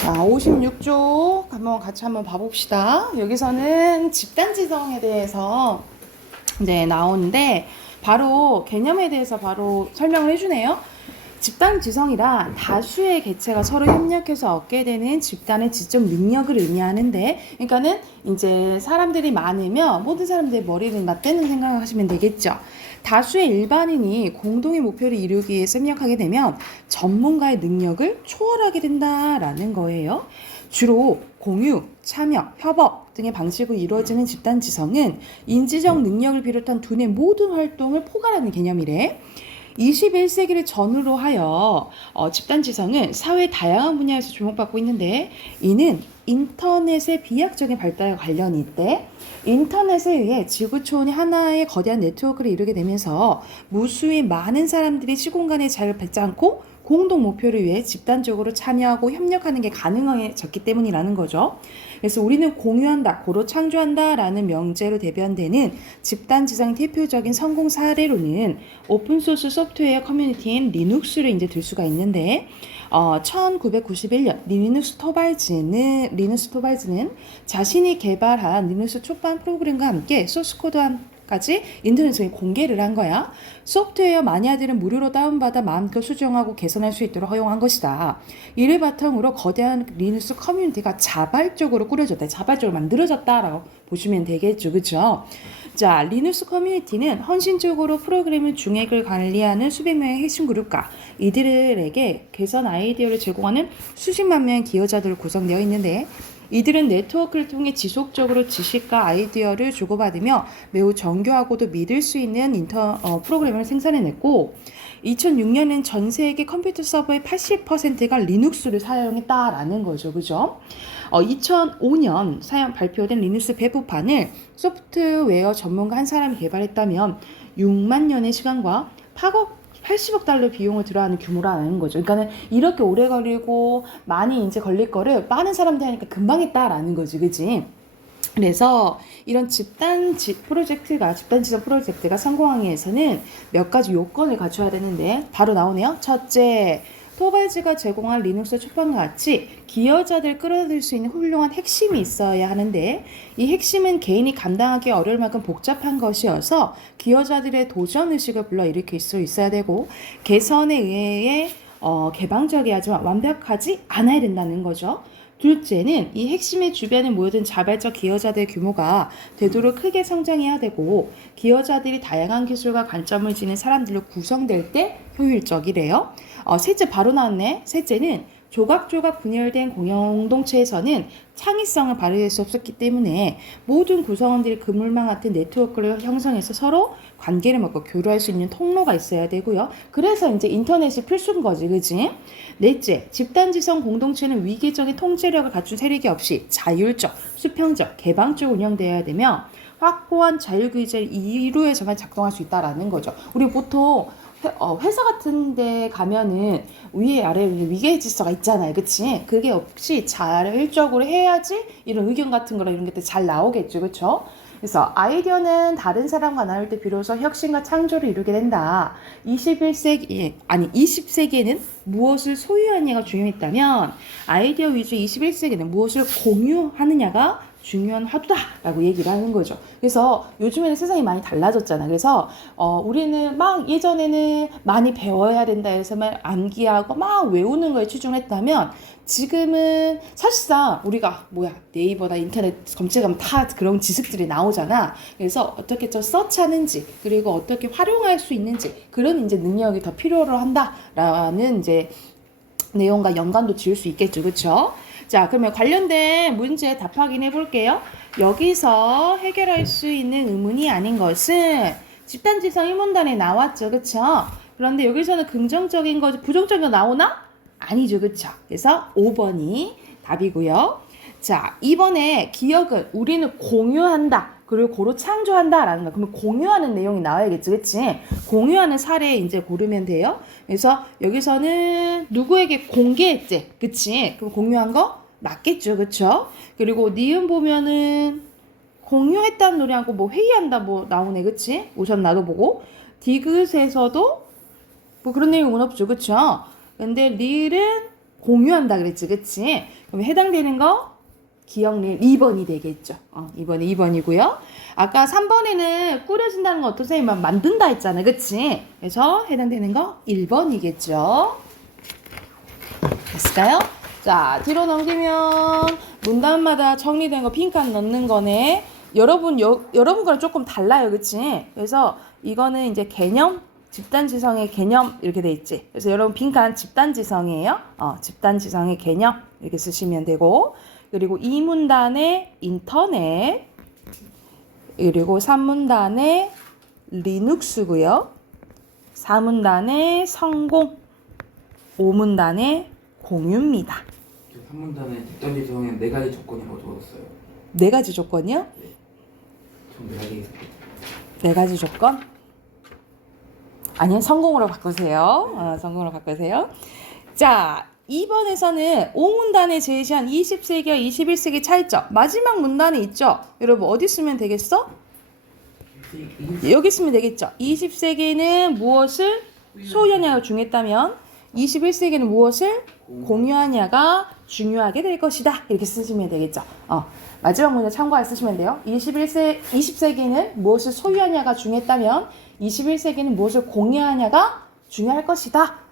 자, 56쪽 한번 봐봅시다. 여기서는 집단 지성에 대해서 나오는데 바로 개념에 대해서 바로 설명을 해주네요. 집단 지성이란 다수의 개체가 서로 협력해서 얻게 되는 집단의 지적 능력을 의미하는데, 그러니까는 이제 사람들이 많으면 모든 사람들의 머리를 맞대는 생각을 하시면 되겠죠. 다수의 일반인이 공동의 목표를 이루기 위해서 협력하게 되면 전문가의 능력을 초월하게 된다라는 거예요. 주로 공유, 참여, 협업 등의 방식으로 이루어지는 집단 지성은 인지적 능력을 비롯한 두뇌 모든 활동을 포괄하는 개념이래. 21세기를 전후로 하여 집단 지성은 사회 다양한 분야에서 주목받고 있는데, 이는 인터넷의 비약적인 발달과 관련이 있대. 인터넷에 의해 지구 초원의 하나의 거대한 네트워크를 이루게 되면서 무수히 많은 사람들이 시공간의 자유를 밟지 않고 공동 목표를 위해 집단적으로 참여하고 협력하는 게 가능해졌기 때문이라는 거죠. 그래서 우리는 공유한다, 고로 창조한다 라는 명제로 대변되는 집단 지성의 대표적인 성공 사례로는 오픈소스 소프트웨어 커뮤니티인 리눅스를 이제 들 수가 있는데, 1991년 리누스 토발즈는 자신이 개발한 리눅스 초반 프로그램과 함께 소스코드까지 인터넷에 공개를 한 거야. 소프트웨어 마니아들은 무료로 다운받아 마음껏 수정하고 개선할 수 있도록 허용한 것이다. 이를 바탕으로 거대한 리눅스 커뮤니티가 자발적으로 꾸려졌다, 자발적으로 만들어졌다라고 보시면 되겠죠, 그렇죠? 자, 리눅스 커뮤니티는 헌신적으로 프로그램의 중액을 관리하는 수백 명의 핵심 그룹과 이들에게 개선 아이디어를 제공하는 수십만 명의 기여자들로 구성되어 있는데, 이들은 네트워크를 통해 지속적으로 지식과 아이디어를 주고받으며 매우 정교하고도 믿을 수 있는 프로그램을 생산해냈고, 2006년엔 전 세계 컴퓨터 서버의 80%가 리눅스를 사용했다라는 거죠, 그죠? 2005년 발표된 리눅스 배포판을 소프트웨어 전문가 한 사람이 개발했다면 6만 년의 시간과 80억 달러 비용을 들어가는 규모라는 거죠. 그러니까는 이렇게 오래 걸리고 많이 이제 걸릴 거를 많은 사람들이 하니까 금방 했다라는 거지, 그지? 그래서 이런 집단 지성 프로젝트가 성공하기 위해서는 몇 가지 요건을 갖춰야 되는데 바로 나오네요. 첫째, 토발즈가 제공한 리눅스 초판과 같이 기여자들 끌어들일 수 있는 훌륭한 핵심이 있어야 하는데, 이 핵심은 개인이 감당하기 어려울 만큼 복잡한 것이어서 기여자들의 도전의식을 불러일으킬 수 있어야 되고, 개선에 의해 개방적이야 하지만 완벽하지 않아야 된다는 거죠. 둘째는 이 핵심의 주변에 모여든 자발적 기여자들의 규모가 되도록 크게 성장해야 되고, 기여자들이 다양한 기술과 관점을 지닌 사람들로 구성될 때 효율적이래요. 셋째 바로 나왔네. 셋째는 조각조각 분열된 공동체에서는 창의성을 발휘할 수 없었기 때문에 모든 구성원들이 그물망 같은 네트워크를 형성해서 서로 관계를 맺고 교류할 수 있는 통로가 있어야 되고요. 그래서 이제 인터넷이 필수인 거지, 그지? 넷째, 집단지성 공동체는 위계적인 통제력을 갖춘 세력이 없이 자율적, 수평적, 개방적 운영되어야 되며 확고한 자율규제를 이루어져만 작동할 수 있다라는 거죠. 우리 보통 회사 같은 데 가면은 위에 아래 위계 질서가 있잖아요, 그치? 그게 없이 자율적으로 해야지 이런 의견 같은 거나 이런 게 잘 나오겠죠, 그쵸? 그래서 아이디어는 다른 사람과 나눌 때 비로소 혁신과 창조를 이루게 된다. 20세기에는 무엇을 소유하느냐가 중요했다면, 아이디어 위주 21세기는 무엇을 공유하느냐가 중요한 화두다라고 얘기를 하는 거죠. 그래서 요즘에는 세상이 많이 달라졌잖아. 그래서 우리는 막 예전에는 많이 배워야 된다 해서 막 암기하고 막 외우는 거에 치중했다면, 지금은 사실상 우리가 네이버나 인터넷 검색하면 다 그런 지식들이 나오잖아. 그래서 어떻게 좀 서치하는지, 그리고 어떻게 활용할 수 있는지, 그런 이제 능력이 더 필요로 한다라는 이제 내용과 연관도 지을 수 있겠죠, 그렇죠? 자, 그러면 관련된 문제 답 확인해 볼게요. 여기서 해결할 수 있는 의문이 아닌 것은 집단지성 1문단에 나왔죠, 그쵸? 그런데 여기서는 긍정적인 거지 부정적인 거 나오나? 아니죠, 그쵸? 그래서 5번이 답이고요. 자, 2번에 기억은 우리는 공유한다, 그리고 고로 창조한다 라는 거. 그러면 공유하는 내용이 나와야겠지, 그치? 공유하는 사례 이제 고르면 돼요. 그래서 여기서는 누구에게 공개했지, 그치? 그럼 공유한 거 맞겠죠, 그쵸? 그리고 니은 보면은 공유했다는 노래하고 뭐 회의한다 뭐 나오네, 그치? 우선 나도 보고. 디귿에서도 뭐 그런 내용은 없죠, 그쵸? 근데 릴은 공유한다 그랬지, 그치? 그럼 해당되는 거 기억일 2번이 되겠죠. 2번이 2번이고요. 아까 3번에는 꾸려진다는 거 어떠세요? 만든다 했잖아요, 그치? 그래서 해당되는 거 1번이겠죠. 됐을까요? 자, 뒤로 넘기면 문단마다 정리된 거 빈칸 넣는 거네. 여러분 거랑 조금 달라요, 그치? 그래서 이거는 이제 개념, 집단지성의 개념 이렇게 돼 있지. 그래서 여러분 빈칸 집단지성이에요. 집단지성의 개념 이렇게 쓰시면 되고, 그리고 2문단에 인터넷, 그리고 3문단에 리눅스고요. 4문단에 성공, 5문단에 공유입니다. 3문단에 집단지성에 4가지 조건이라고 적었어요. 4가지 조건이요? 네. 전 4가지. 4가지 조건? 아니요, 성공으로 바꾸세요. 성공으로 바꾸세요. 자, 2번에서는 5문단에 제시한 20세기와 21세기 차이점. 마지막 문단에 있죠? 여러분, 어디 쓰면 되겠어? 여기 쓰면 되겠죠? 20세기에는 무엇을 소유하냐가 중요했다면 21세기에는 무엇을 공유하냐가 중요하게 될 것이다. 이렇게 쓰시면 되겠죠? 마지막 문제 참고해 쓰시면 돼요. 20세기에는 무엇을 소유하냐가 중요했다면 21세기는 무엇을 공유하냐가 중요할 것이다.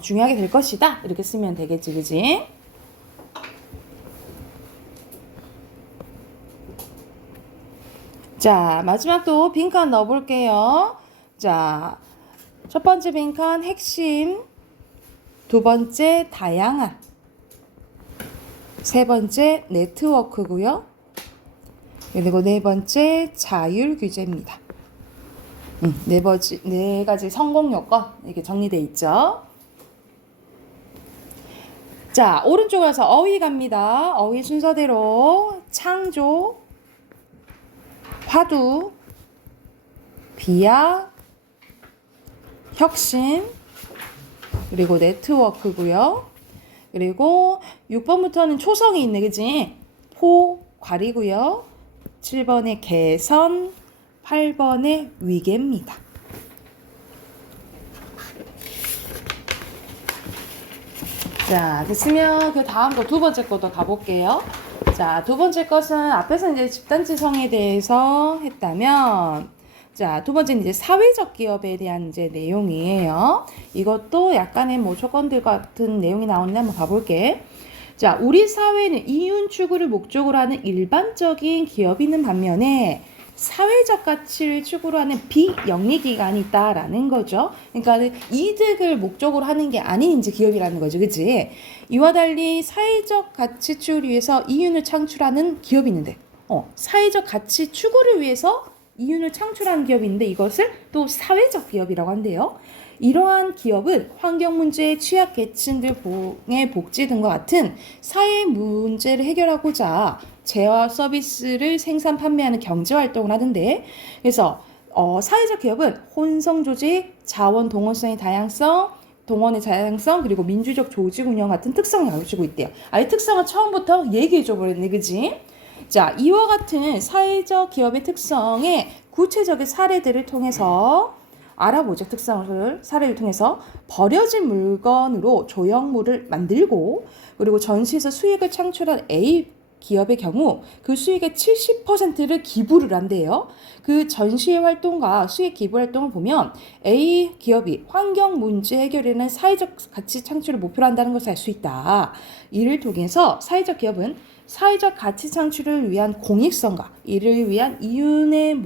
중요하게 될 것이다. 이렇게 쓰면 되겠지, 그지? 자, 마지막 또 빈칸 넣어볼게요. 자, 첫 번째 빈칸 핵심, 두 번째 다양한, 세 번째 네트워크고요. 그리고 네 번째 자율 규제입니다. 네 가지 성공 요건 이렇게 정리되어 있죠. 자, 오른쪽으로 가서 어휘 갑니다. 어휘 순서대로 창조, 화두, 비약, 혁신, 그리고 네트워크고요. 그리고 6번부터는 초성이 있네, 그지? 포, 괄이고요. 7번에 개선, 8번에 위계입니다. 자, 됐으면 그 다음 거 두 번째 것도 가볼게요. 자, 두 번째 것은 앞에서 이제 집단지성에 대해서 했다면, 자, 두 번째는 이제 사회적 기업에 대한 이제 내용이에요. 이것도 약간의 뭐 조건들 같은 내용이 나오는데 한번 가볼게. 자, 우리 사회는 이윤 추구를 목적으로 하는 일반적인 기업이 있는 반면에 사회적 가치를 추구로 하는 비영리기관이 있다라는 거죠. 그러니까 이득을 목적으로 하는 게 아닌 이제 기업이라는 거죠, 그치? 이와 달리 사회적 가치 추구를 위해서 이윤을 창출하는 기업이 있는데, 사회적 가치 추구를 위해서 이윤을 창출하는 기업이 있는데 이것을 또 사회적 기업이라고 한대요. 이러한 기업은 환경 문제, 취약 계층들의 복지 등과 같은 사회 문제를 해결하고자 재화 서비스를 생산 판매하는 경제 활동을 하는데, 그래서 사회적 기업은 혼성 조직, 자원 동원성의 다양성, 동원의 다양성, 그리고 민주적 조직 운영 같은 특성을 가지고 있대요. 이 특성은 처음부터 얘기해줘 버렸네, 그지? 자, 이와 같은 사회적 기업의 특성의 구체적인 사례들을 통해서 알아보죠. 사례를 통해서 버려진 물건으로 조형물을 만들고, 그리고 전시에서 수익을 창출한 A 기업의 경우 그 수익의 70%를 기부를 한대요. 그 전시회 활동과 수익 기부 활동을 보면 A 기업이 환경 문제 해결에는 사회적 가치 창출을 목표로 한다는 것을 알 수 있다. 이를 통해서 사회적 기업은 사회적 가치 창출을 위한 공익성과 이를 위한 이윤의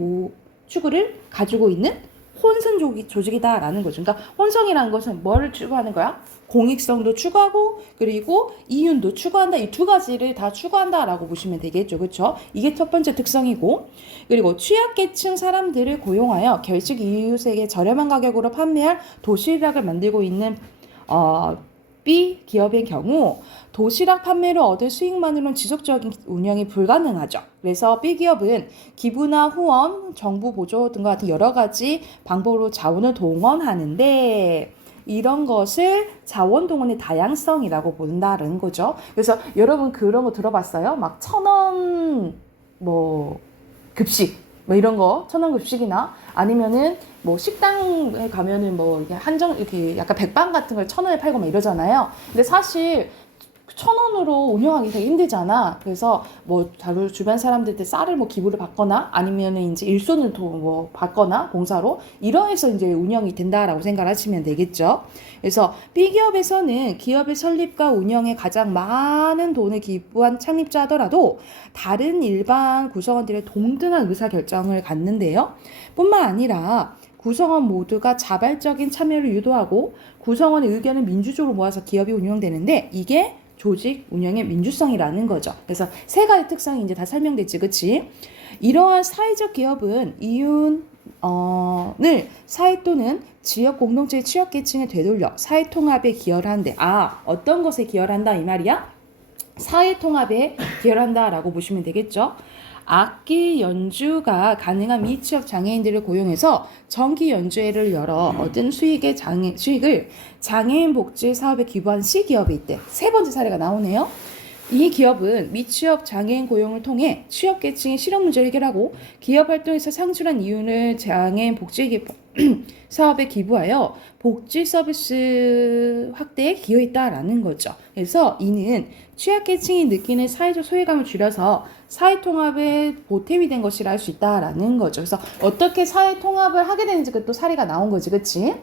추구를 가지고 있는 혼성 조직이다라는 거죠. 그러니까 혼성이라는 것은 뭐를 추구하는 거야? 공익성도 추구하고 그리고 이윤도 추구한다. 이 두 가지를 다 추구한다라고 보시면 되겠죠. 그렇죠? 이게 첫 번째 특성이고, 그리고 취약계층 사람들을 고용하여 결식 이웃에게 저렴한 가격으로 판매할 도시락을 만들고 있는 B 기업의 경우 도시락 판매로 얻을 수익만으로는 지속적인 운영이 불가능하죠. 그래서 B 기업은 기부나 후원, 정부 보조 등과 같은 여러 가지 방법으로 자원을 동원하는데 이런 것을 자원 동원의 다양성이라고 본다는 거죠. 그래서 여러분 그런 거 들어봤어요? 막 1,000원 뭐 급식 뭐 이런 거 1,000원 급식이나 아니면은 뭐 식당에 가면은 뭐 이렇게 한정 이렇게 약간 백반 같은 걸 1,000원에 팔고 막 이러잖아요. 근데 사실 1,000원으로 운영하기 되게 힘들잖아. 그래서 뭐 다른 주변 사람들한테 쌀을 뭐 기부를 받거나 아니면은 이제 일손을 뭐 받거나 봉사로 이러해서 이제 운영이 된다라고 생각을 하시면 되겠죠. 그래서 B기업에서는 기업의 설립과 운영에 가장 많은 돈을 기부한 창립자더라도 다른 일반 구성원들의 동등한 의사결정을 갖는데요. 뿐만 아니라 구성원 모두가 자발적인 참여를 유도하고 구성원의 의견을 민주적으로 모아서 기업이 운영되는데 이게 조직 운영의 민주성이라는 거죠. 그래서 세 가지 특성이 이제 다 설명됐지, 그치? 이러한 사회적 기업은 이윤을 사회 또는 지역 공동체의 취약계층에 되돌려 사회 통합에 기여를 한대. 어떤 것에 기여를 한다 이 말이야? 사회 통합에 기여를 한다라고 보시면 되겠죠. 악기 연주가 가능한 미취업 장애인들을 고용해서 정기 연주회를 열어 얻은 수익을 장애인 복지 사업에 기부한 C기업이 있대. 세 번째 사례가 나오네요. 이 기업은 미취업 장애인 고용을 통해 취업계층의 실업 문제를 해결하고 기업 활동에서 창출한 이윤을 장애인 복지 사업에 기부하여 복지 서비스 확대에 기여했다라는 거죠. 그래서 이는 취약계층이 느끼는 사회적 소외감을 줄여서 사회통합에 보탬이 된 것이라 할 수 있다라는 거죠. 그래서 어떻게 사회통합을 하게 되는지 또 사례가 나온 거지, 그치?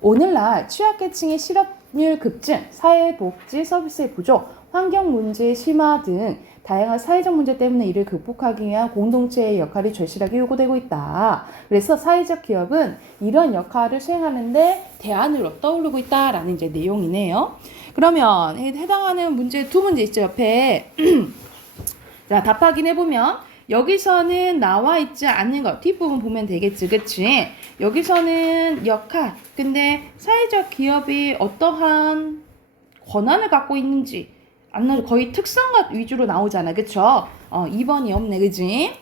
오늘날 취약계층의 실업률 급증, 사회복지 서비스의 부족, 환경 문제의 심화 등 다양한 사회적 문제 때문에 이를 극복하기 위한 공동체의 역할이 절실하게 요구되고 있다. 그래서 사회적 기업은 이런 역할을 수행하는데 대안으로 떠오르고 있다라는 이제 내용이네요. 그러면 해당하는 문제 두 문제 있죠, 옆에. 자, 답 확인해보면 여기서는 나와 있지 않는 것 뒷부분 보면 되겠지, 그치? 여기서는 역할, 근데 사회적 기업이 어떠한 권한을 갖고 있는지 안 나오죠. 거의 특성과 위주로 나오잖아, 그쵸? 2번이 없네, 그지?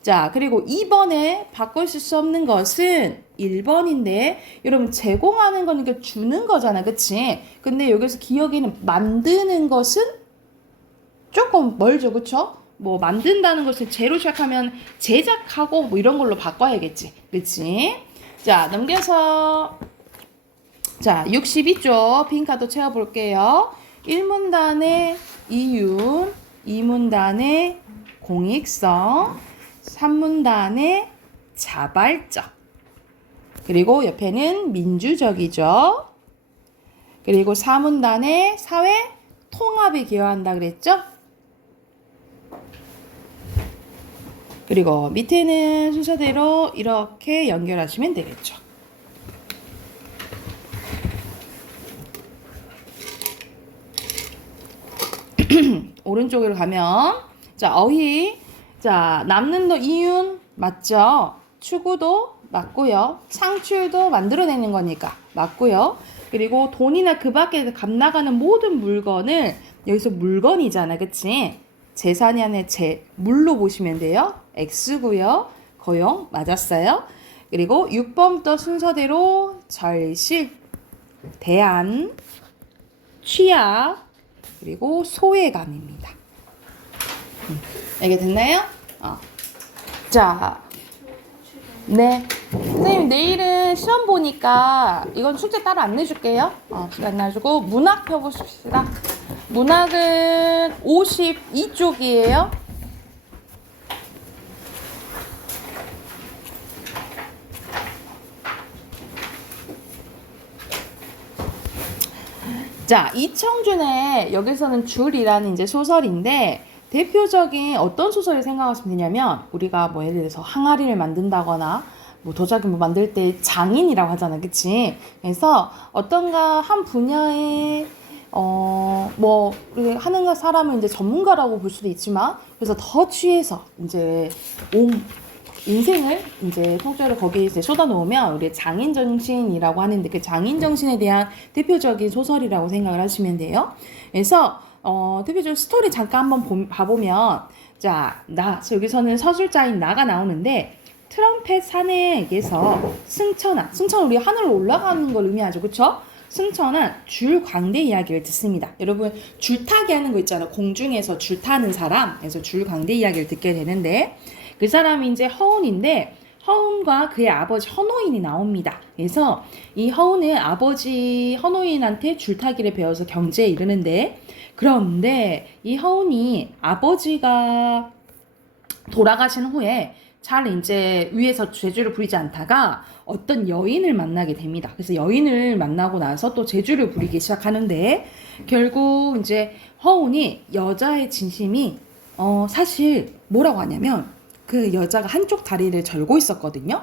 자, 그리고 2번에 바꿀 수 없는 것은 1번인데 여러분 제공하는 거는 그러니까 주는 거잖아, 그치? 근데 여기서 기억에는 만드는 것은 조금 멀죠, 그쵸? 뭐 만든다는 것을 제로 시작하면 제작하고 뭐 이런 걸로 바꿔야겠지, 그치? 자, 넘겨서 자 62쪽 빈카드 채워볼게요. 1문단의 이윤, 2문단의 공익성, 3문단의 자발적, 그리고 옆에는 민주적이죠. 그리고 4문단의 사회 통합에 기여한다 그랬죠. 그리고 밑에는 순서대로 이렇게 연결하시면 되겠죠. 오른쪽으로 가면 자 어휘, 자 남는 도 이윤 맞죠? 추구도 맞고요. 창출도 만들어내는 거니까 맞고요. 그리고 돈이나 그 밖에 값 나가는 모든 물건을 여기서 물건이잖아, 그치? 재산이 아니라 물로 보시면 돼요. X고요. 거용 맞았어요. 그리고 6번부터 순서대로 절실, 대안, 취약, 그리고 소외감입니다. 이게 됐나요? 자, 네. 선생님 내일은 시험 보니까 이건 숙제 따로 안 내줄게요. 안 내주고 문학 펴보십시다. 문학은 52쪽이에요. 자, 이청준의 여기서는 줄이라는 이제 소설인데 대표적인 어떤 소설을 생각하시면 되냐면 우리가 뭐 예를 들어서 항아리를 만든다거나 뭐 도자기 뭐 만들 때 장인이라고 하잖아, 그치? 그래서 어떤가 한 분야에 뭐 하는 사람은 이제 전문가라고 볼 수도 있지만 그래서 더 취해서 이제 인생을 이제 통째로 거기에 이제 쏟아 놓으면 우리 장인 정신이라고 하는데 그 장인 정신에 대한 대표적인 소설이라고 생각을 하시면 돼요. 그래서 대표적으로 스토리 잠깐 한번 봐보면 자, 여기서는 서술자인 나가 나오는데 트럼펫 사내에게서 승천한 우리 하늘로 올라가는 걸 의미하죠, 그쵸? 승천한 줄광대 이야기를 듣습니다. 여러분 줄타기 하는 거 있잖아요. 공중에서 줄 타는 사람. 그래서 줄광대 이야기를 듣게 되는데 그 사람이 이제 허운인데 허운과 그의 아버지 헌호인이 나옵니다. 그래서 이 허운은 아버지 헌호인한테 줄타기를 배워서 경제에 이르는데, 그런데 이 허운이 아버지가 돌아가신 후에 잘 이제 위에서 재주를 부리지 않다가 어떤 여인을 만나게 됩니다. 그래서 여인을 만나고 나서 또 재주를 부리기 시작하는데, 결국 이제 허운이 여자의 진심이 사실 뭐라고 하냐면, 그 여자가 한쪽 다리를 절고 있었거든요.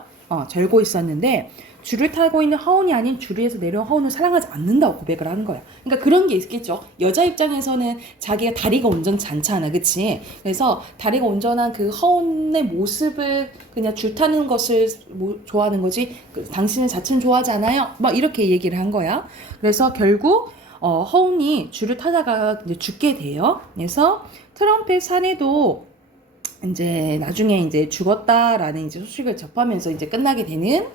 절고 있었는데 줄을 타고 있는 허운이 아닌 줄 위에서 내려온 허운을 사랑하지 않는다고 고백을 하는 거야. 그러니까 그런 게 있겠죠. 여자 입장에서는 자기가 다리가 온전치 않잖아, 그치? 그래서 다리가 온전한 그 허운의 모습을 그냥 줄 타는 것을 좋아하는 거지, 당신은 자체는 좋아하지 않아요? 막 이렇게 얘기를 한 거야. 그래서 결국 허운이 줄을 타다가 이제 죽게 돼요. 그래서 트럼펫 사내도 이제 나중에 이제 죽었다라는 이제 소식을 접하면서 이제 끝나게 되는,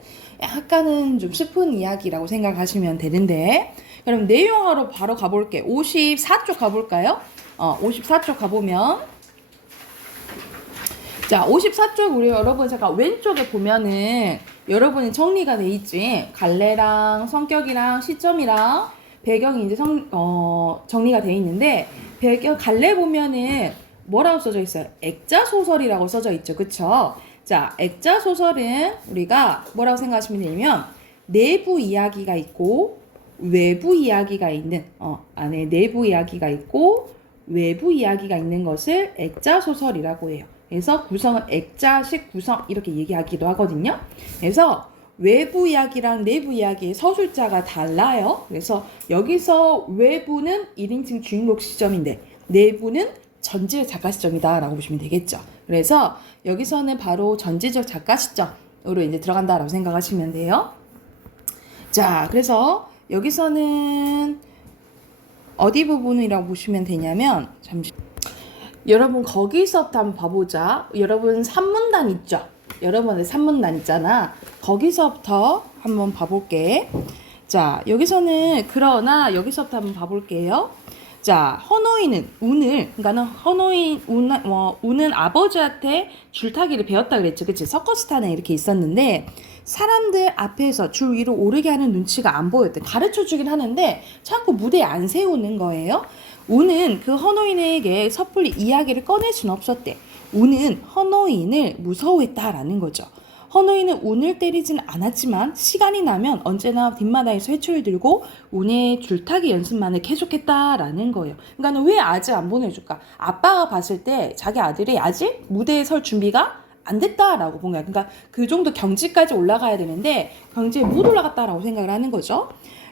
약간은 좀 슬픈 이야기라고 생각하시면 되는데, 그럼 내용하러 바로 가볼게. 54쪽 가볼까요? 54쪽 가보면, 자, 54쪽 우리 여러분 잠깐 왼쪽에 보면은 여러분이 정리가 돼 있지. 갈래랑 성격이랑 시점이랑 배경이 이제 정리가 돼 있는데, 갈래 보면은 뭐라고 써져 있어요? 액자 소설이라고 써져 있죠. 그쵸? 자, 액자 소설은 우리가 뭐라고 생각하시면 되냐면, 내부 이야기가 있고 외부 이야기가 있는, 안에 내부 이야기가 있고 외부 이야기가 있는 것을 액자 소설이라고 해요. 그래서 구성은 액자식 구성 이렇게 얘기하기도 하거든요. 그래서 외부 이야기랑 내부 이야기의 서술자가 달라요. 그래서 여기서 외부는 1인칭 주인공 시점인데 내부는 전지적 작가 시점이다 라고 보시면 되겠죠. 그래서 여기서는 바로 전지적 작가 시점으로 이제 들어간다라고 생각하시면 돼요. 자, 그래서 여기서는 어디 부분이라고 보시면 되냐면, 여러분 거기서부터 한번 봐보자. 여러분 산문단 있죠? 여러분의 산문단 있잖아. 거기서부터 한번 봐볼게. 자, 그러나 여기서부터 한번 봐볼게요. 자, 헌호인은 그러니까는 우는 아버지한테 줄타기를 배웠다 그랬죠. 그치? 서커스탄에 이렇게 있었는데, 사람들 앞에서 줄 위로 오르게 하는 눈치가 안 보였대. 가르쳐 주긴 하는데, 자꾸 무대에 안 세우는 거예요. 우는 그 헌호인에게 섣불리 이야기를 꺼낼 수는 없었대. 우는 헌호인을 무서워했다라는 거죠. 헌호인은 운을 때리지는 않았지만 시간이 나면 언제나 뒷마당에서 회초를 들고 운의 줄타기 연습만을 계속했다라는 거예요. 그러니까 왜 아직 안 보내줄까? 아빠가 봤을 때 자기 아들이 아직 무대에 설 준비가 안 됐다라고 본 거야. 그러니까 그 정도 경지까지 올라가야 되는데 경지에 못 올라갔다라고 생각을 하는 거죠.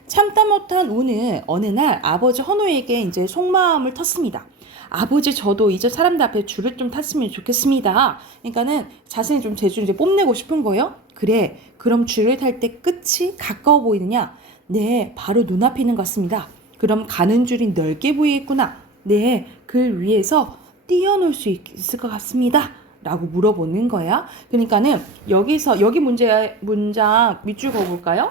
참다 못한 운은 어느 날 아버지 헌호에게 이제 속마음을 텄습니다. 아버지, 저도 이제 사람들 앞에 줄을 좀 탔으면 좋겠습니다. 그러니까는 자신이 좀 재주를 이제 뽐내고 싶은 거예요. 그래, 그럼 줄을 탈 때 끝이 가까워 보이느냐? 네, 바로 눈앞에 있는 것 같습니다. 그럼 가는 줄이 넓게 보이겠구나. 네, 그 위에서 뛰어놀 수 있을 것 같습니다. 라고 물어보는 거야. 그러니까는 여기 문장 밑줄 그어볼까요?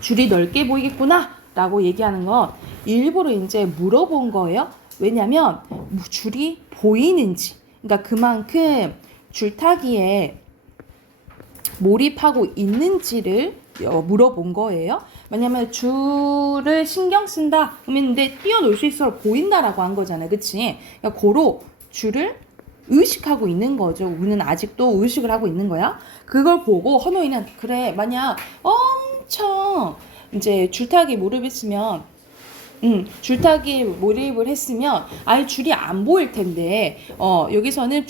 줄이 넓게 보이겠구나 라고 얘기하는 건 일부러 이제 물어본 거예요. 왜냐면 줄이 보이는지, 그러니까 그만큼 줄타기에 몰입하고 있는지를 물어본 거예요. 왜냐면 줄을 신경 쓴다 그러면 근데 뛰어놀 수 있어 보인다라고 한 거잖아요. 그치? 그러니까 고로 줄을 의식하고 있는 거죠. 우리는 아직도 의식을 하고 있는 거야. 그걸 보고 헌호이는, 그래, 만약 엄청 이제 줄타기 몰입을 했으면 아예 줄이 안 보일 텐데, 여기서는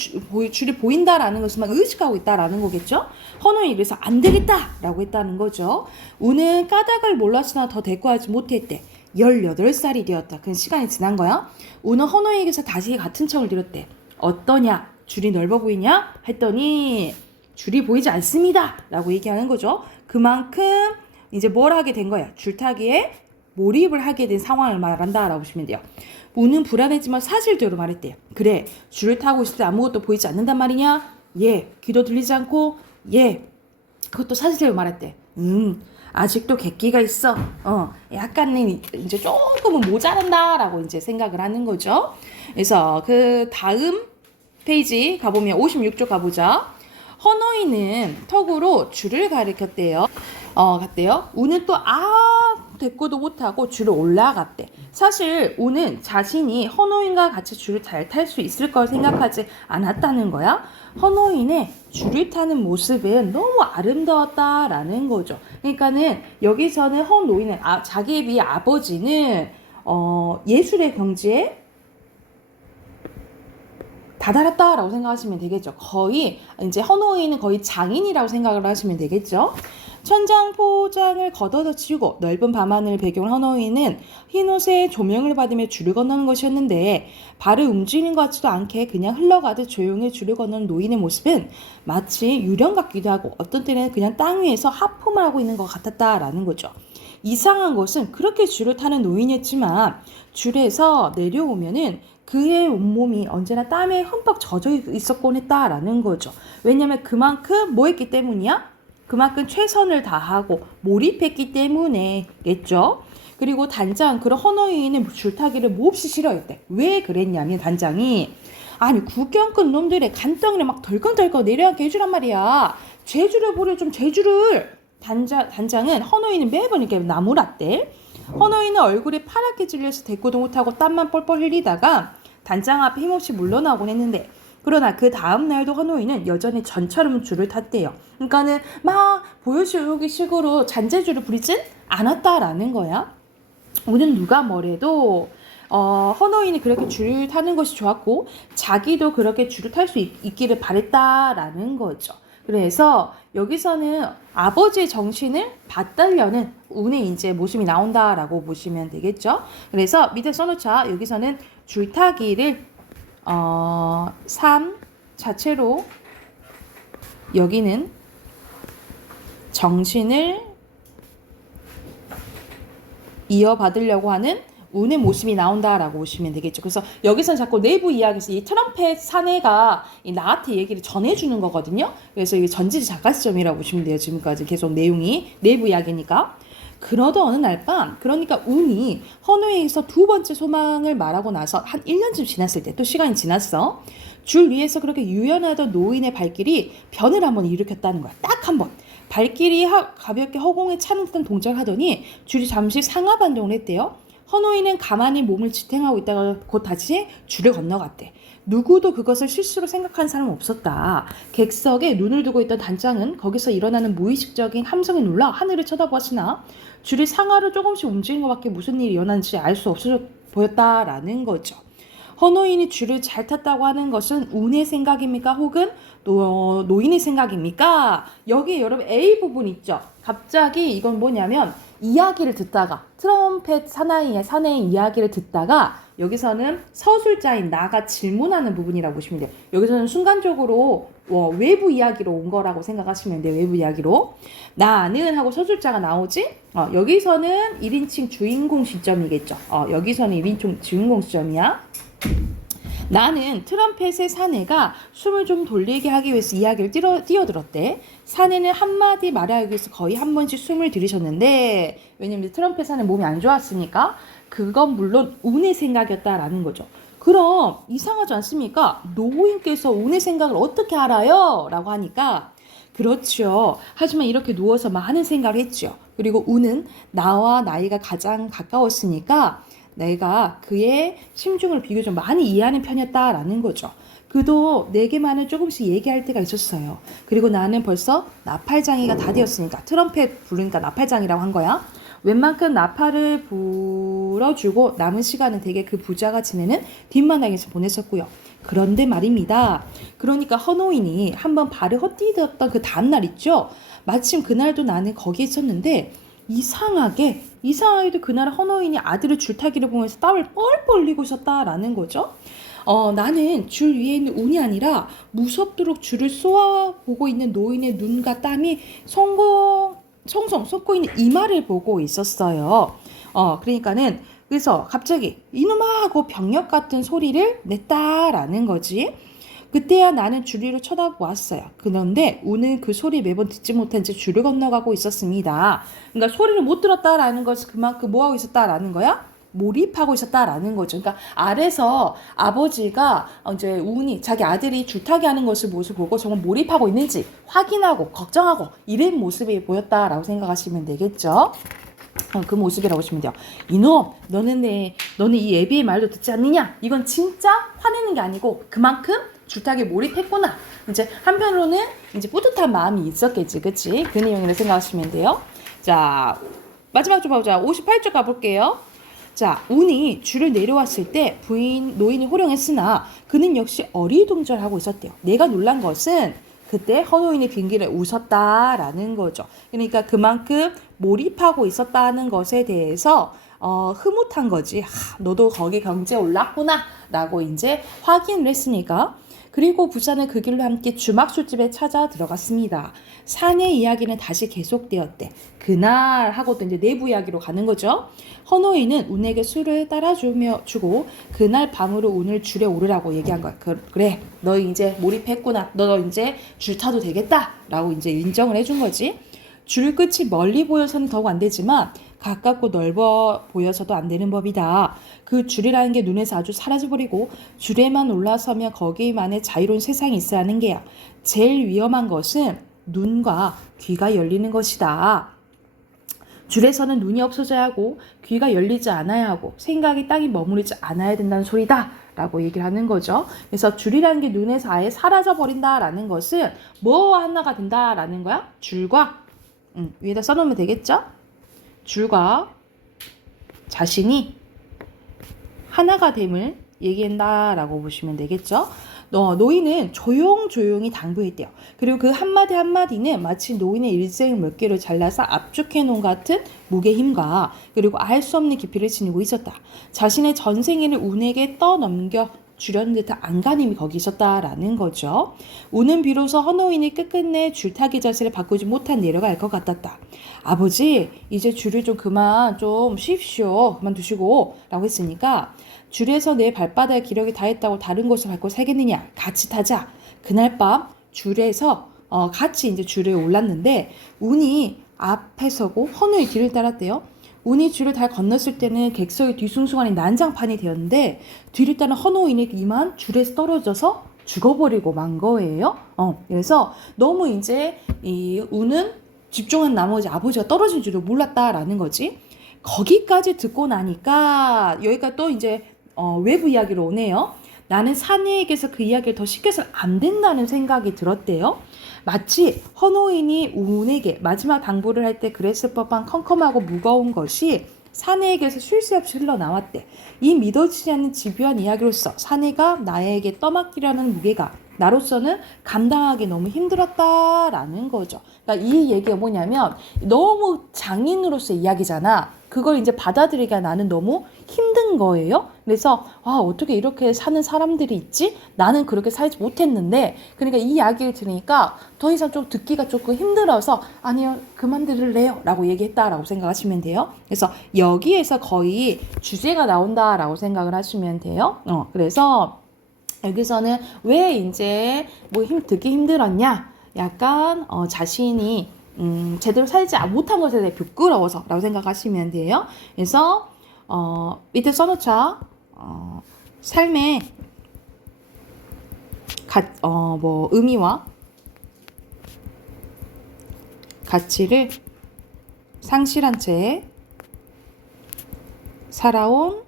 줄이 보인다라는 것을만 의식하고 있다라는 거겠죠. 헌호이 그래서 안 되겠다라고 했다는 거죠. 우는 까닭을 몰랐으나 더 대꾸하지 못했대. 18살이 되었다. 그 시간이 지난 거야. 우는 헌호이에게서 다시 같은 청을 들었대. 어떠냐? 줄이 넓어 보이냐? 했더니 줄이 보이지 않습니다. 라고 얘기하는 거죠. 그만큼 이제 뭘 하게 된 거야? 줄타기에 몰입을 하게 된 상황을 말한다라고 보시면 돼요. 우는 불안했지만 사실대로 말했대요. 그래, 줄을 타고 있을 때 아무것도 보이지 않는단 말이냐? 예. 귀도 들리지 않고? 예. 그것도 사실대로 말했대. 아직도 객기가 있어. 약간은 이제 조금은 모자란다라고 이제 생각을 하는 거죠. 그래서 그 다음 페이지 가보면 56쪽 가보자. 허노이는 턱으로 줄을 가리켰대요. 갔대요. 우는 또 대꾸도 못하고 줄을 올라갔대. 사실 우는 자신이 허노인과 같이 줄을 잘 탈 수 있을 걸 생각하지 않았다는 거야. 허노인의 줄을 타는 모습은 너무 아름다웠다라는 거죠. 그러니까는 여기서는 허노인은 자기에 비해 아버지는 예술의 경지에 다다랐다라고 생각하시면 되겠죠. 거의 이제 허노이는 거의 장인이라고 생각을 하시면 되겠죠. 천장 포장을 걷어치우고 넓은 밤하늘을 배경으로 허노이는 흰옷에 조명을 받으며 줄을 건너는 것이었는데 발을 움직이는 것 같지도 않게 그냥 흘러가듯 조용히 줄을 건너는 노인의 모습은 마치 유령 같기도 하고 어떤 때는 그냥 땅 위에서 하품을 하고 있는 것 같았다라는 거죠. 이상한 것은 그렇게 줄을 타는 노인이었지만 줄에서 내려오면은 그의 온몸이 언제나 땀에 흠뻑 젖어 있었곤 했다라는 거죠. 왜냐하면 그만큼 뭐 했기 때문이야? 그만큼 최선을 다하고 몰입했기 때문에겠죠. 그리고 단장 그런 허노이는 줄타기를 몹시 싫어했대. 왜 그랬냐면 단장이 아니 구경꾼 놈들의 간덩이를 막 덜컹덜컹 내려앉게 해주란 말이야. 재주를 보려 좀 재주를. 단장은 허노이는 매번 이렇게 나무랐대. 허노이는 얼굴이 파랗게 질려서 대꾸도 못하고 땀만 뻘뻘 흘리다가 단장 앞에 힘없이 물러나곤 했는데 그러나 그 다음 날도 허노이는 여전히 전처럼 줄을 탔대요. 그러니까는 막 보여주기 식으로 잔재주를 부리진 않았다라는 거야. 오늘 누가 뭐래도 허노이는 그렇게 줄을 타는 것이 좋았고 자기도 그렇게 줄을 탈 수 있기를 바랬다라는 거죠. 그래서 여기서는 아버지의 정신을 받들려는 운의 이제 모습이 나온다라고 보시면 되겠죠. 그래서 밑에 써놓자. 여기서는 줄타기를 3 자체로 여기는 정신을 이어받으려고 하는 운의 모습이 나온다라고 보시면 되겠죠. 그래서 여기서는 자꾸 내부 이야기에서 이 트럼펫 사내가 이 나한테 얘기를 전해주는 거거든요. 그래서 이게 전지지 작가 시점이라고 보시면 돼요. 지금까지 계속 내용이 내부 이야기니까. 그러던 어느 날 밤, 그러니까 운이 허노이에서 두 번째 소망을 말하고 나서 한 1년쯤 지났을 때, 또 시간이 지났어. 줄 위에서 그렇게 유연하던 노인의 발길이 변을 한번 일으켰다는 거야. 딱 한 번. 발길이 가볍게 허공에 차는 듯한 동작을 하더니 줄이 잠시 상하 반동을 했대요. 허노이는 가만히 몸을 지탱하고 있다가 곧 다시 줄을 건너갔대. 누구도 그것을 실수로 생각한 사람은 없었다. 객석에 눈을 두고 있던 단장은 거기서 일어나는 무의식적인 함성에 놀라 하늘을 쳐다보았으나 줄이 상하로 조금씩 움직이는 것밖에 무슨 일이 일어나는지 알 수 없어 보였다라는 거죠. 허노인이 줄을 잘 탔다고 하는 것은 운의 생각입니까? 혹은 노인의 생각입니까? 여기에 여러분 A 부분 있죠? 갑자기 이건 뭐냐면 이야기를 듣다가 트럼펫 사나이의 이야기를 듣다가 여기서는 서술자인 나가 질문하는 부분이라고 보시면 돼요. 여기서는 순간적으로 외부 이야기로 온 거라고 생각하시면 돼요. 외부 이야기로. 나는 하고 서술자가 나오지? 여기서는 1인칭 주인공 시점이겠죠. 여기서는 1인칭 주인공 시점이야. 나는 트럼펫의 사내가 숨을 좀 돌리게 하기 위해서 이야기를 뛰어들었대. 사내는 한마디 말하기 위해서 거의 한 번씩 숨을 들이셨는데 왜냐면 트럼펫 사내 몸이 안 좋았으니까 그건 물론 운의 생각이었다라는 거죠. 그럼 이상하지 않습니까? 노인께서 운의 생각을 어떻게 알아요? 라고 하니까 그렇죠. 하지만 이렇게 누워서 많은 생각을 했죠. 그리고 운은 나와 나이가 가장 가까웠으니까 내가 그의 심중을 비교적 많이 이해하는 편이었다라는 거죠. 그도 내게만은 조금씩 얘기할 때가 있었어요. 그리고 나는 벌써 나팔장이가 다 되었으니까 트럼펫 부르니까 나팔장이라고 한 거야. 웬만큼 나팔을 불어주고 남은 시간은 되게 그 부자가 지내는 뒷마당에서 보냈었고요. 그런데 말입니다. 그러니까 허노인이 한번 발을 헛디뎠던 그 다음날 있죠. 마침 그날도 나는 거기 있었는데 이상하게도 그날 허노인이 아들의 줄타기를 보면서 땀을 뻘뻘 흘리고 있었다라는 거죠. 나는 줄 위에 있는 운이 아니라 무섭도록 줄을 쏘아보고 있는 노인의 눈과 땀이 송송 쏟고 있는 이마를 보고 있었어요. 그러니까는 그래서 갑자기 이놈아 하고 병력 같은 소리를 냈다라는 거지. 그때야 나는 줄 위로 쳐다보았어요. 그런데 우는 그 소리 매번 듣지 못한 채 줄을 건너가고 있었습니다. 그러니까 소리를 못 들었다라는 것은 그만큼 뭐하고 있었다라는 거야? 몰입하고 있었다라는 거죠. 그러니까 아래서 아버지가 이제 운이 자기 아들이 줄타기 하는 것을 모습 보고 정말 몰입하고 있는지 확인하고 걱정하고 이런 모습이 보였다라고 생각하시면 되겠죠. 그 모습이라고 보시면 돼요. 이놈, 너는 이 애비의 말도 듣지 않느냐? 이건 진짜 화내는 게 아니고 그만큼 줄타기에 몰입했구나. 이제 한편으로는 이제 뿌듯한 마음이 있었겠지, 그치? 그 내용으로 생각하시면 돼요. 자, 마지막 좀 보자. 58쪽 가볼게요. 자, 운이 줄을 내려왔을 때 노인이 호령했으나 그는 역시 어리둥절하고 있었대요. 내가 놀란 것은 그때 헌호인이 빙기를 웃었다라는 거죠. 그러니까 그만큼 몰입하고 있었다는 것에 대해서 흐뭇한 거지. 너도 거기 경제에 올랐구나 라고 이제 확인을 했으니까. 그리고 부자는 그 길로 함께 주막술집에 찾아 들어갔습니다. 사내 이야기는 다시 계속되었대. 그날 하고 또 이제 내부 이야기로 가는 거죠. 헌호인은 운에게 술을 주고 그날 밤으로 운을 줄에 오르라고 얘기한 거야. 그래, 너 이제 몰입했구나. 너 이제 줄 타도 되겠다. 라고 이제 인정을 해준 거지. 줄 끝이 멀리 보여서는 더욱 안 되지만 가깝고 넓어 보여서도 안 되는 법이다. 그 줄이라는 게 눈에서 아주 사라져버리고 줄에만 올라서면 거기만의 자유로운 세상이 있어야 하는 게야. 제일 위험한 것은 눈과 귀가 열리는 것이다. 줄에서는 눈이 없어져야 하고 귀가 열리지 않아야 하고 생각이 땅에 머무르지 않아야 된다는 소리다. 라고 얘기를 하는 거죠. 그래서 줄이라는 게 눈에서 아예 사라져버린다라는 것은 뭐 하나가 된다라는 거야? 줄과 위에다 써놓으면 되겠죠? 줄과 자신이 하나가 됨을 얘기한다라고 보시면 되겠죠. 노인은 조용히 당부했대요. 그리고 그 한마디 한마디는 마치 노인의 일생의 몇 개를 잘라서 압축해 놓은 같은 무게 힘과 그리고 알 수 없는 깊이를 지니고 있었다. 자신의 전생에를 운에게 떠넘겨 주려는 듯한 안간힘이 거기 있었다라는 거죠. 운은 비로소 헌호인이 끝끝내 줄타기 자세를 바꾸지 못한 내려가 알 것 같았다. 아버지, 이제 줄을 그만 쉬십시오. 그만두시고 라고 했으니까 줄에서 내 발바닥에 기력이 다했다고 다른 곳을 밟고 살겠느냐? 같이 타자. 그날 밤 줄에서 같이 이제 줄에 올랐는데 운이 앞에 서고 헌호의 뒤를 따랐대요. 운이 줄을 다 건넜을 때는 객석이 뒤숭숭하니 난장판이 되었는데 뒤를 따른 헌호인이 이만 줄에서 떨어져서 죽어버리고 만 거예요. 그래서 너무 이제 이 운은 집중한 나머지 아버지가 떨어진 줄을 몰랐다라는 거지. 거기까지 듣고 나니까 여기가 또 이제 외부 이야기로 오네요. 나는 사내에게서 그 이야기를 더 시켜서는 안 된다는 생각이 들었대요. 마치 헌호인이 운에게 마지막 당부를 할 때 그랬을 법한 컴컴하고 무거운 것이 사내에게서 쉴 새 없이 흘러나왔대. 이 믿어지지 않는 집요한 이야기로서 사내가 나에게 떠맡기려는 무게가 나로서는 감당하기 너무 힘들었다라는 거죠. 그러니까 이 얘기가 뭐냐면 너무 장인으로서의 이야기잖아. 그걸 이제 받아들이기가 나는 너무 힘든 거예요. 그래서 어떻게 이렇게 사는 사람들이 있지? 나는 그렇게 살지 못했는데 그러니까 이 이야기를 들으니까 더 이상 좀 듣기가 조금 힘들어서 아니요 그만 들을래요 라고 얘기했다라고 생각하시면 돼요. 그래서 여기에서 거의 주제가 나온다라고 생각을 하시면 돼요. 그래서 여기서는 왜 이제 듣기 힘들었냐? 약간 자신이 제대로 살지 못한 것에 대해 부끄러워서 라고 생각하시면 돼요. 그래서 밑에 써놓자. 삶의 의미와 가치를 상실한 채 살아온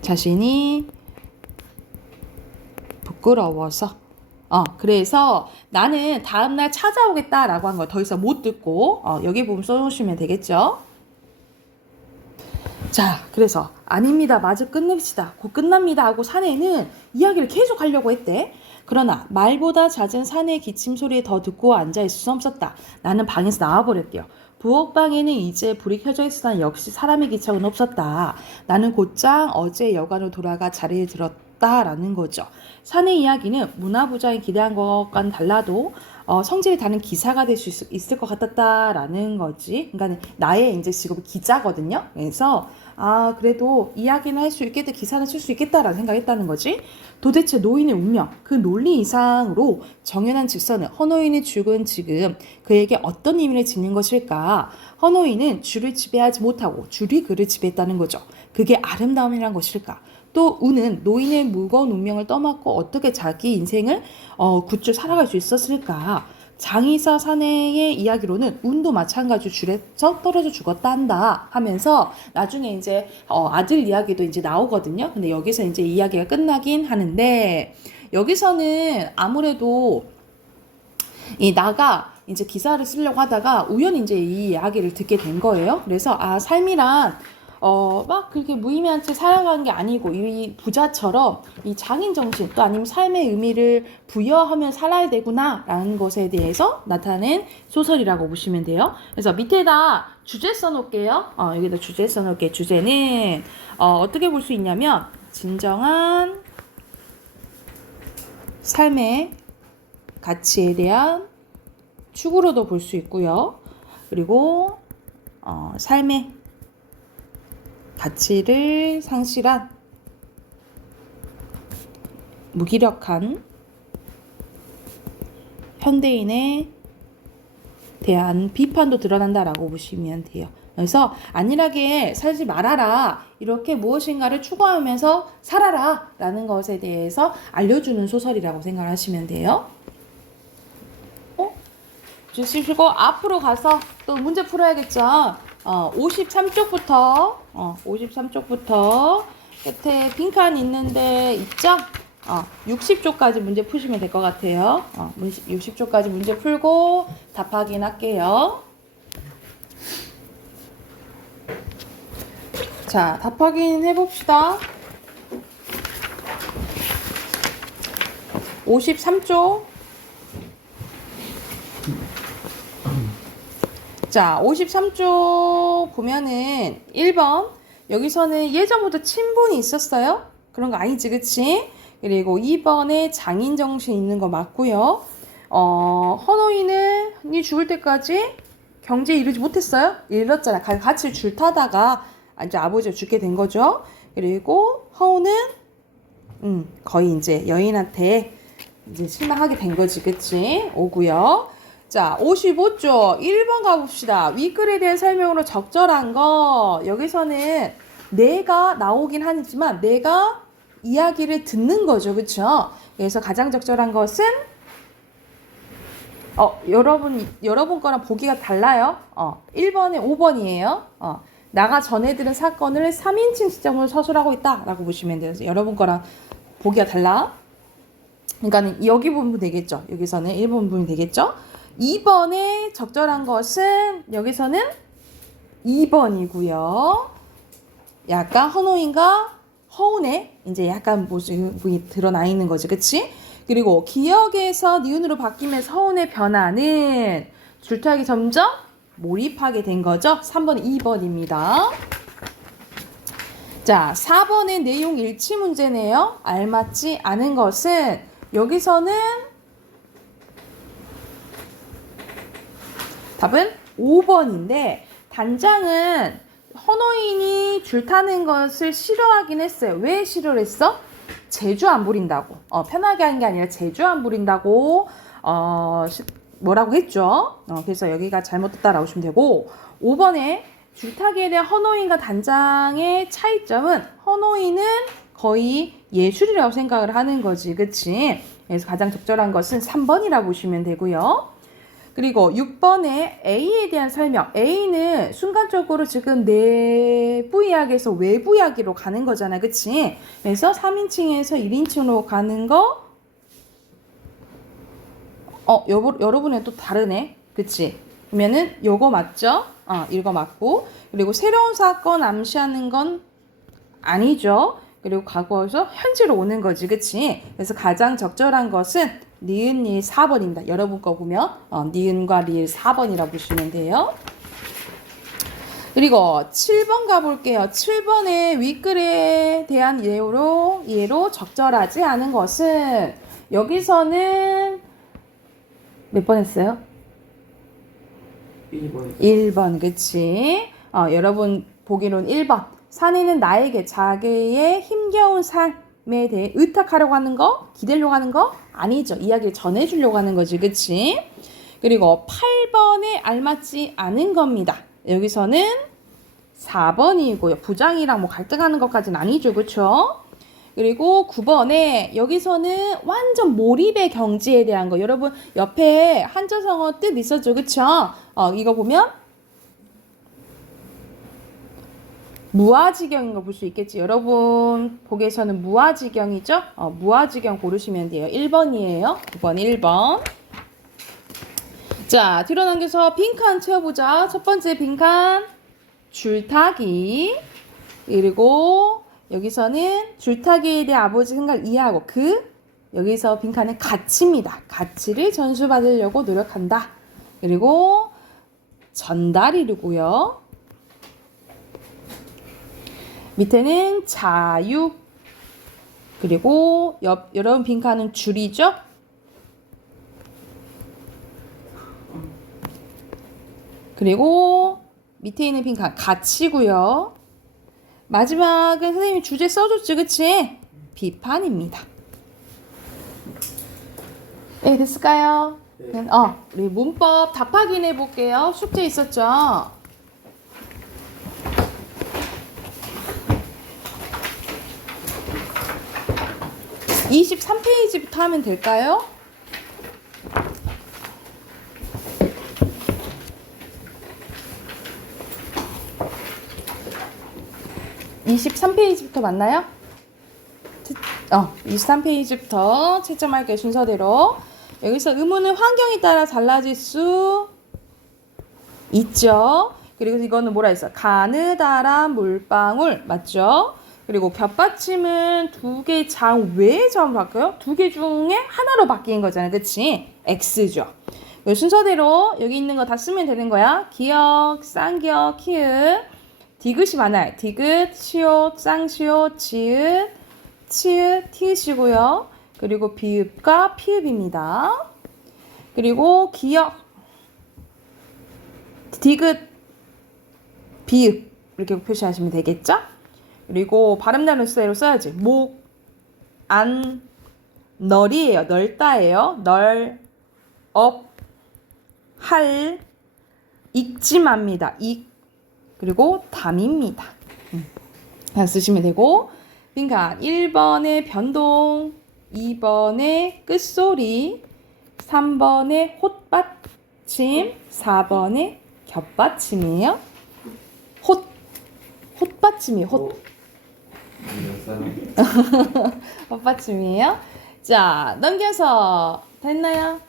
자신이 부끄러워서 그래서 나는 다음날 찾아오겠다라고 한 거 더 이상 못 듣고 여기 부분 써놓으시면 되겠죠. 자, 그래서 아닙니다. 마저 끝냅시다. 곧 끝납니다. 하고 사내는 이야기를 계속 하려고 했대. 그러나 말보다 잦은 사내의 기침 소리에 더 듣고 앉아있을 수 없었다. 나는 방에서 나와버렸대요. 부엌방에는 이제 불이 켜져 있으나 역시 사람의 기척은 없었다. 나는 곧장 어제 여관으로 돌아가 자리에 들었다라는 거죠. 사내 이야기는 문화부장이 기대한 것과는 달라도 성질이 다른 기사가 될 수 있을 것 같았다라는 거지. 그러니까 나의 이제 직업이 기자거든요. 그래서 아, 그래도 이야기는 할 수 있겠다, 기사는 쓸 수 있겠다라는 생각했다는 거지. 도대체 노인의 운명, 그 논리 이상으로 정연한 직선은 허노인이 죽은 지금 그에게 어떤 의미를 지닌 것일까? 허노인은 주를 지배하지 못하고 줄이 그를 지배했다는 거죠. 그게 아름다움이란 것일까? 또 우는 노인의 무거운 운명을 떠맡고 어떻게 자기 인생을 굿줄 살아갈 수 있었을까? 장의사 사내의 이야기로는 운도 마찬가지로 줄에서 떨어져 죽었다 한다 하면서 나중에 이제 아들 이야기도 이제 나오거든요. 근데 여기서 이제 이야기가 끝나긴 하는데 여기서는 아무래도 이 나가 이제 기사를 쓰려고 하다가 우연히 이제 이 이야기를 듣게 된 거예요. 그래서 아, 삶이란 막 그렇게 무의미한 채 살아가는 게 아니고 이 부자처럼 이 장인 정신 또 아니면 삶의 의미를 부여하며 살아야 되구나라는 것에 대해서 나타낸 소설이라고 보시면 돼요. 그래서 밑에다 주제 써놓을게요. 여기다 주제 써놓을게요. 주제는 어떻게 볼 수 있냐면 진정한 삶의 가치에 대한 축으로도 볼 수 있고요. 그리고 삶의 가치를 상실한 무기력한 현대인에 대한 비판도 드러난다라고 보시면 돼요. 그래서 안일하게 살지 말아라. 이렇게 무엇인가를 추구하면서 살아라. 라는 것에 대해서 알려주는 소설이라고 생각하시면 돼요. 주시고 앞으로 가서 또 문제 풀어야겠죠. 53쪽부터 53쪽부터 끝에 빈칸 있는데 있죠? 60쪽까지 문제 푸시면 될 것 같아요. 60쪽까지 문제 풀고 답 확인할게요. 자, 답 확인해 봅시다. 53쪽. 자, 53쪽 보면은 1번 여기서는 예전부터 친분이 있었어요? 그런 거 아니지, 그치? 그리고 2번에 장인정신 있는 거 맞고요. 허노이는 죽을 때까지 경제에 이르지 못했어요? 이뤘잖아. 같이 줄 타다가 이제 아버지가 죽게 된 거죠. 그리고 허우는 거의 이제 여인한테 이제 실망하게 된 거지, 그치? 오고요. 자, 55쪽 1번 가봅시다. 윗글에 대한 설명으로 적절한 거. 여기서는 내가 나오긴 하지만 내가 이야기를 듣는 거죠. 그쵸? 그래서 가장 적절한 것은 여러분 거랑 보기가 달라요. 1번에 5번이에요. 나가 전해 들은 사건을 3인칭 시점으로 서술하고 있다 라고 보시면 돼요. 여러분 거랑 보기가 달라. 그러니까 여기 부분 되겠죠. 여기서는 1번 부분이 되겠죠. 2번에 적절한 것은 여기서는 2번이고요. 약간 허노인과 허운의 이제 약간 모습이 드러나 있는 거지, 그치? 그리고 기억에서 니은으로 바뀌면서 허운의 변화는 줄타기 점점 몰입하게 된 거죠. 3번, 2번입니다. 자, 4번의 내용 일치 문제네요. 알맞지 않은 것은 여기서는 답은 5번인데 단장은 헌호인이 줄 타는 것을 싫어하긴 했어요. 왜 싫어를 했어? 재주 안 부린다고. 편하게 하는 게 아니라 재주 안 부린다고 뭐라고 했죠. 그래서 여기가 잘못됐다라고 보시면 되고 5번에 줄타기에 대한 헌호인과 단장의 차이점은 헌호인은 거의 예술이라고 생각을 하는 거지. 그치? 그래서 가장 적절한 것은 3번이라고 보시면 되고요. 그리고 6번에 A에 대한 설명. A는 순간적으로 지금 내부 이야기에서 외부 이야기로 가는 거잖아. 그치? 그래서 3인칭에서 1인칭으로 가는 거 여러분의 또 다르네. 그치? 그러면은 요거 맞죠? 이거 맞고. 그리고 새로운 사건 암시하는 건 아니죠. 그리고 과거에서 현재로 오는 거지. 그치? 그래서 가장 적절한 것은 니은 리을 4번입니다. 여러분 거 보면 니은과 리을 4번이라고 보시면 돼요. 그리고 7번 가볼게요. 7번의 윗글에 대한 예로 적절하지 않은 것은 여기서는 몇 번 했어요? 1번. 1번, 그치? 여러분 보기로는 1번. 사내는 나에게 자기의 힘겨운 삶에 대해 의탁하려고 하는 거? 기대려고 하는 거? 아니죠. 이야기를 전해주려고 하는 거지. 그치? 그리고 8번에 알맞지 않은 겁니다. 여기서는 4번이고요. 부장이랑 뭐 갈등하는 것까지는 아니죠. 그쵸? 그리고 9번에 여기서는 완전 몰입의 경지에 대한 거. 여러분 옆에 한자성어 뜻 있었죠. 그쵸? 이거 보면 무아지경인 거 볼 수 있겠지. 여러분 보기에서는 무아지경이죠? 무아지경 고르시면 돼요. 1번이에요. 9번 1번. 자, 뒤로 넘겨서 빈칸 채워보자. 첫 번째 빈칸 줄타기. 그리고 여기서는 줄타기에 대해 아버지 생각을 이해하고 여기서 빈칸은 가치입니다. 가치를 전수받으려고 노력한다. 그리고 전달이고요. 밑에는 자유. 그리고 여러분 빈칸은 줄이죠. 그리고 밑에 있는 빈칸 가치고요. 마지막은 선생님이 주제 써줬지, 그치? 비판입니다. 네, 됐을까요? 네. 우리 문법 답 확인해 볼게요. 숙제 있었죠? (23페이지부터) 하면 될까요? (23페이지부터) 맞나요? 23페이지부터 채점할게요. 순서대로. 여기서 의문은 환경에 따라 달라질 수 있죠. 그리고 이거는 뭐라 했어? 가느다란 물방울 맞죠? 그리고 겹받침은 두 개 장 왜 점으로 바뀌어요? 두 개 중에 하나로 바뀐 거잖아요. 그치? X죠. 순서대로 여기 있는 거 다 쓰면 되는 거야. 기역, 쌍기역, 키읔. 디귿이 많아요. 디귿, 시옷, 쌍시옷, 지읒, 치읒, 티읒이고요. 그리고 비읍과 피읍입니다. 그리고 기역, 디귿, 비읍 이렇게 표시하시면 되겠죠? 그리고 발음 단어로 써야지. 목, 안, 널이에요. 넓다예요. 널, 업, 할, 익지마입니다. 익. 그리고 담입니다. 쓰시면 되고 빈칸 1번의 변동, 2번의 끝소리, 3번의 홑받침, 4번의 겹받침이에요. 홑받침이에요. 홑받침이에요. 자, 넘겨서 됐나요?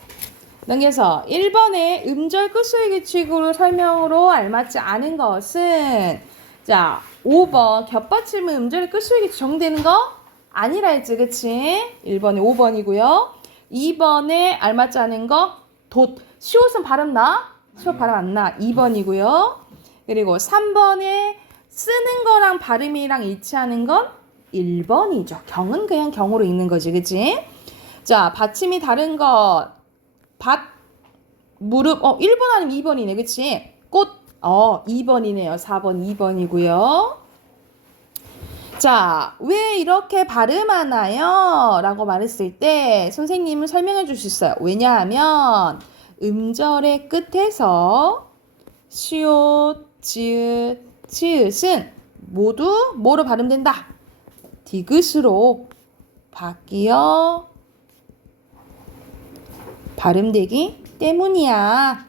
넘겨서 1번의 음절 끝소리 규칙으로 설명으로 알맞지 않은 것은 자 5번 겹받침은 음절의 끝소리 규칙 정되는 거 아니라 했지 그치? 1번에 5번이고요. 2번에 알맞지 않은 거 시옷은 발음 나? 시옷 발음 안 나. 2번이고요. 그리고 3번에 쓰는 거랑 발음이랑 일치하는 건 1번이죠. 경은 그냥 경으로 읽는 거지 그치? 자 받침이 다른 것 무릎 1번 아니면 2번이네 그치? 꽃 2번이네요. 4번 2번이고요. 자, 왜 이렇게 발음하나요? 라고 말했을 때 선생님은 설명해 줄 수 있어요. 왜냐하면 음절의 끝에서 시옷, 지읒, 치읒은 모두 뭐로 발음된다? 디귿으로 바뀌어 발음되기 때문이야.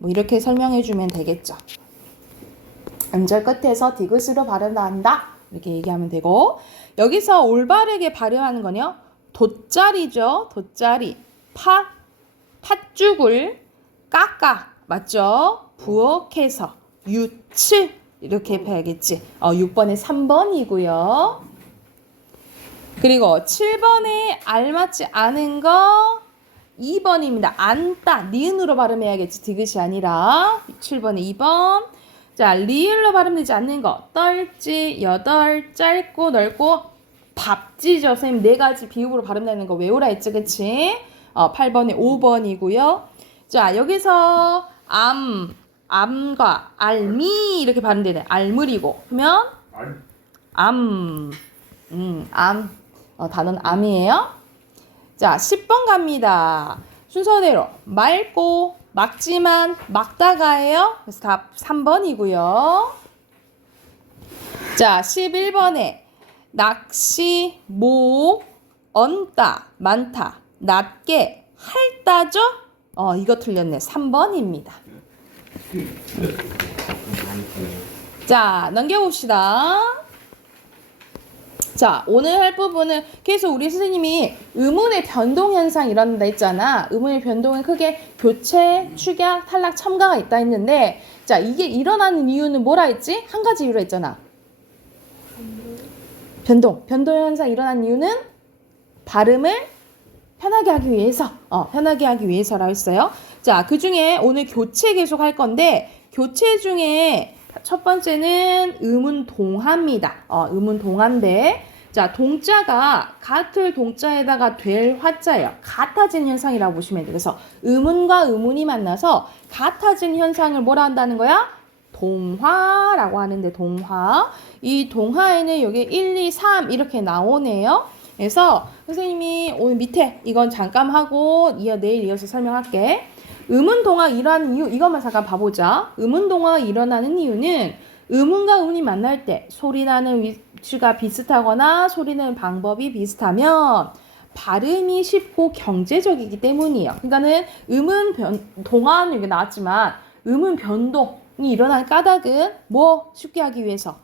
뭐 이렇게 설명해 주면 되겠죠. 음절 끝에서 디귿으로 발음한다. 이렇게 얘기하면 되고 여기서 올바르게 발음하는 거요. 돛자리죠. 돛자리. 팥죽을 깎아. 맞죠? 부엌에서 유치 이렇게 봐야겠지. 6번에 3번이고요. 그리고 7번에 알맞지 않은 거 2번입니다. 안따. 니은으로 발음해야겠지. 디귿이 아니라. 7번에 2번. 자, 리을로 발음되지 않는 거. 떨지, 여덟, 짧고, 넓고, 밥지죠. 선생님, 4가지 비읍으로 발음되는 거 외우라 했지, 그치? 8번에 5번이고요. 자, 여기서 암과 알미 이렇게 발음되네. 알물이고. 그러면 암. 암. 단어는 암이에요. 자, 10번 갑니다. 순서대로 맑고 막지만 막다가예요. 그래서 답 3번이고요. 자, 11번에 낚시, 목, 언따, 많다, 낮게, 할따죠? 이거 틀렸네. 3번입니다. 자, 넘겨봅시다. 자, 오늘 할 부분은 계속 우리 선생님이 의문의 변동 현상 이런다 했잖아. 의문의 변동은 크게 교체, 축약, 탈락, 첨가가 있다 했는데, 자, 이게 일어나는 이유는 뭐라 했지? 한 가지 이유로 했잖아. 변동 현상 일어난 이유는 발음을 편하게 하기 위해서, 편하게 하기 위해서라고 했어요. 자, 그 중에 오늘 교체 계속 할 건데, 교체 중에 첫 번째는 의문 동화입니다. 의문 동화인데, 자, 동자가 같을 동자에다가 될 화자예요. 같아진 현상이라고 보시면 돼요. 그래서 의문과 의문이 만나서 같아진 현상을 뭐라 한다는 거야? 동화라고 하는데, 동화. 이 동화에는 여기 1, 2, 3 이렇게 나오네요. 그래서 선생님이 오늘 밑에 이건 잠깐 하고 내일 이어서 설명할게. 의문동화 일어나는 이유, 이것만 잠깐 봐보자. 의문동화가 일어나는 이유는 의문과 의문이 만날 때 소리 나는 위치가 비슷하거나 소리 내는 방법이 비슷하면 발음이 쉽고 경제적이기 때문이에요. 그러니까는 동화는 여기 나왔지만 의문 변동이 일어나는 까닭은 뭐 쉽게 하기 위해서,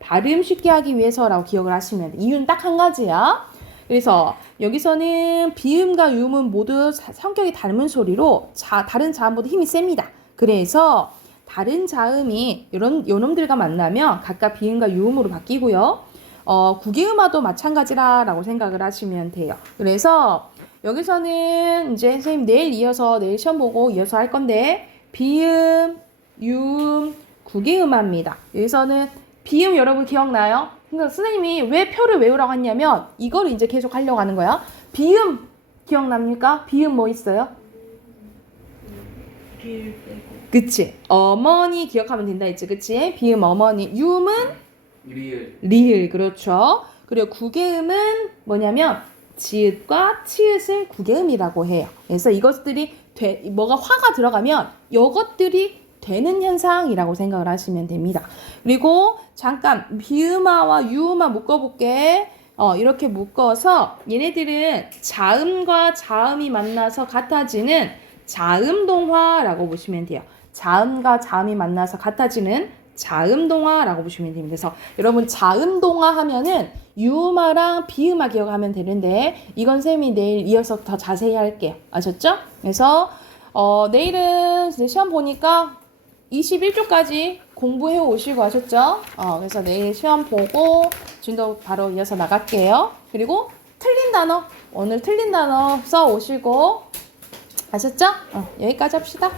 발음 쉽게 하기 위해서라고 기억을 하시면 돼. 이유는 딱 한 가지야. 그래서 여기서는 비음과 유음은 모두 성격이 닮은 소리로 다른 자음보다 힘이 셉니다. 그래서 다른 자음이 요놈들과 만나면 각각 비음과 유음으로 바뀌고요. 구개음화도 마찬가지라고 생각을 하시면 돼요. 그래서 여기서는 이제 선생님 내일 시험 보고 이어서 할 건데, 비음, 유음, 구개음화입니다. 여기서는 비음 여러분 기억나요? 그러니까 선생님이 왜 표를 외우라고 했냐면 이걸 이제 계속 하려고 하는 거야. 비음 기억납니까? 비음 뭐 있어요? 리을 빼고. 그치. 어머니 기억하면 된다 했지. 그치? 비음 어머니. 유음은 리을. 그렇죠. 그리고 구개음은 뭐냐면 지읒과 치읒을 구개음이라고 해요. 그래서 이것들이 뭐가 화가 들어가면 이것들이 되는 현상이라고 생각을 하시면 됩니다. 그리고 잠깐 비음화와 유음화 묶어볼게. 이렇게 묶어서 얘네들은 자음과 자음이 만나서 같아지는 자음동화라고 보시면 돼요. 자음과 자음이 만나서 같아지는 자음동화라고 보시면 됩니다. 그래서 여러분 자음동화 하면은 유음화랑 비음화 기억하면 되는데, 이건 쌤이 내일 이어서 더 자세히 할게요. 아셨죠? 그래서 내일은 시험 보니까 21조까지 공부해 오시고 하셨죠? 그래서 내일 시험 보고 진도 바로 이어서 나갈게요. 그리고 오늘 틀린 단어 써 오시고 아셨죠? 여기까지 합시다.